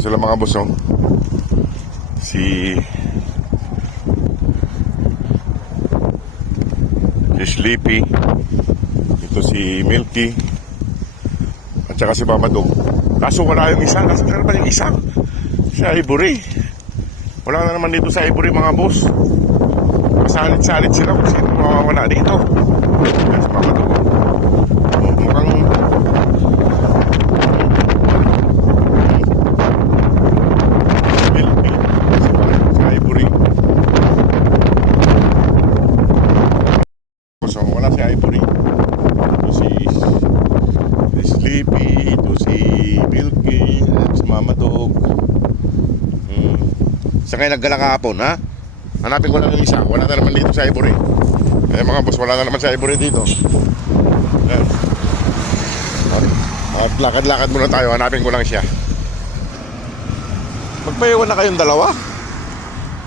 Sila mga boss, oh. Si Sleepy, ito si Milky, at saka si Mama Dog. Kaso wala yung isa. Kaso ba yung isa? Si Ivory. Wala na naman dito sa Ivory, mga boss. Salit-salit sila kung sino mawawala dito. Yan si Mama Dog. Mukhang Milky, si Ivory. So wala si Ivory. Ito si Sleepy, ito si Milky, si Mama Dog. Saan kayo naggala kahapon, ha? Hanapin ko lang yung isa. Wala na naman dito sa Ivory. Eh mga boss, wala na naman sa Ivory dito. Ayan. At lakad-lakad muna tayo. Hanapin ko lang siya. Magpayawan na kayong dalawa.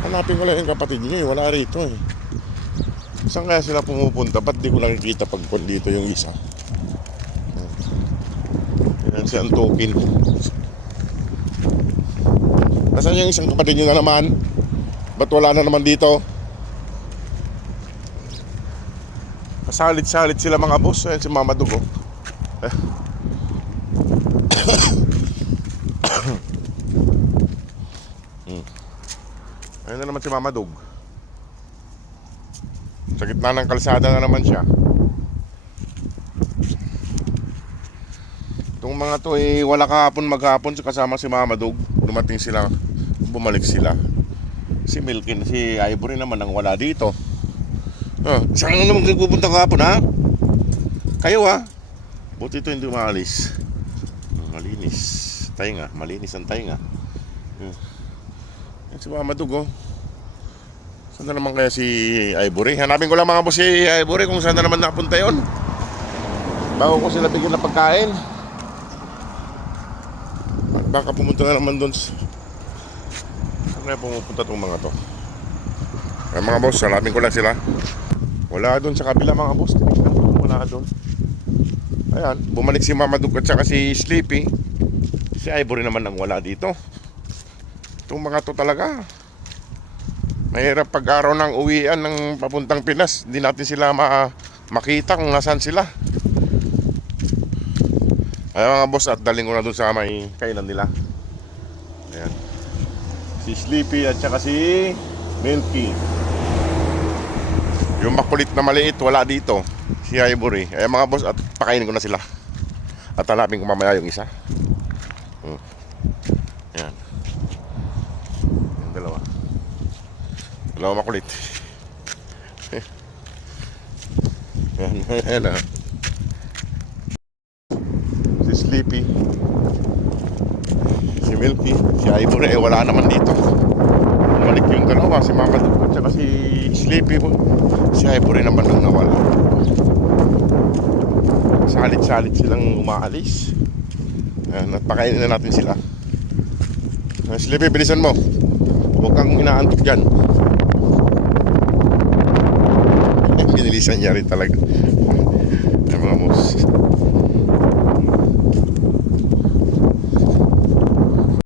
Hanapin ko lang yung kapatid niya. Wala rito eh. Saan kaya sila pumupunta? Ba't di ko nakikita pag dito yung isa? Yan si Antokin. Nasaan yung isang kapatid nyo na naman? Ba't wala na naman dito? Kasalit-salit sila mga boss. Ayan si Mama Dog, oh. Ayan na naman si Mama Dog. Sa gitna ng kalsada na naman siya. Itong mga to eh, wala kahapon maghapon kasama si Mama Dog. Dumating sila, bumalik sila. Si Milky, si Ivory naman ang wala dito. Saan naman kayo pupunta kahapon, ha? Kayo, ha? Buti ito hindi maalis. Malinis tainga, malinis ang tainga. Yan si Mama Dog, oh. Saan na naman kaya si Ivory? Hanapin ko lang mga boss si Ivory kung saan na naman nakapunta yun. Bago ko sila bigyan ng pagkain. At baka pumunta na naman doon. Saan kaya pumupunta itong mga to? Ay mga boss, hanapin ko lang sila. Wala doon sa kabila mga boss. Wala doon. Ayan, bumalik si Mama Dog at saka si Sleepy. Si Ivory naman ang wala dito. Itong mga to talaga, mahirap pag-araw ng uwian ng papuntang Pinas. Hindi natin sila makita kung nasaan sila. Ayan mga boss, at daling ko na dun sa may kainan nila. Ayan, si Sleepy at saka si Milky. Yung makulit na maliit wala dito, si Ivory. Ayan mga boss, at pakainin ko na sila. At hanapin ko mamaya yung isa. Ayan, yung dalawa makulit. Ayan na. Si Sleepy, si Milky, si Ivory eh wala naman dito. Bumalik yung dalawa, si Mama Dog at saka si Sleepy. Si Ivory naman ang nawala. Salit-salit silang umaalis. Ayan, at pakainin na natin sila. Sleepy, bilisan mo. Huwag kang inaantok dyan. Binilisan niya rin talaga. Ay mga boss.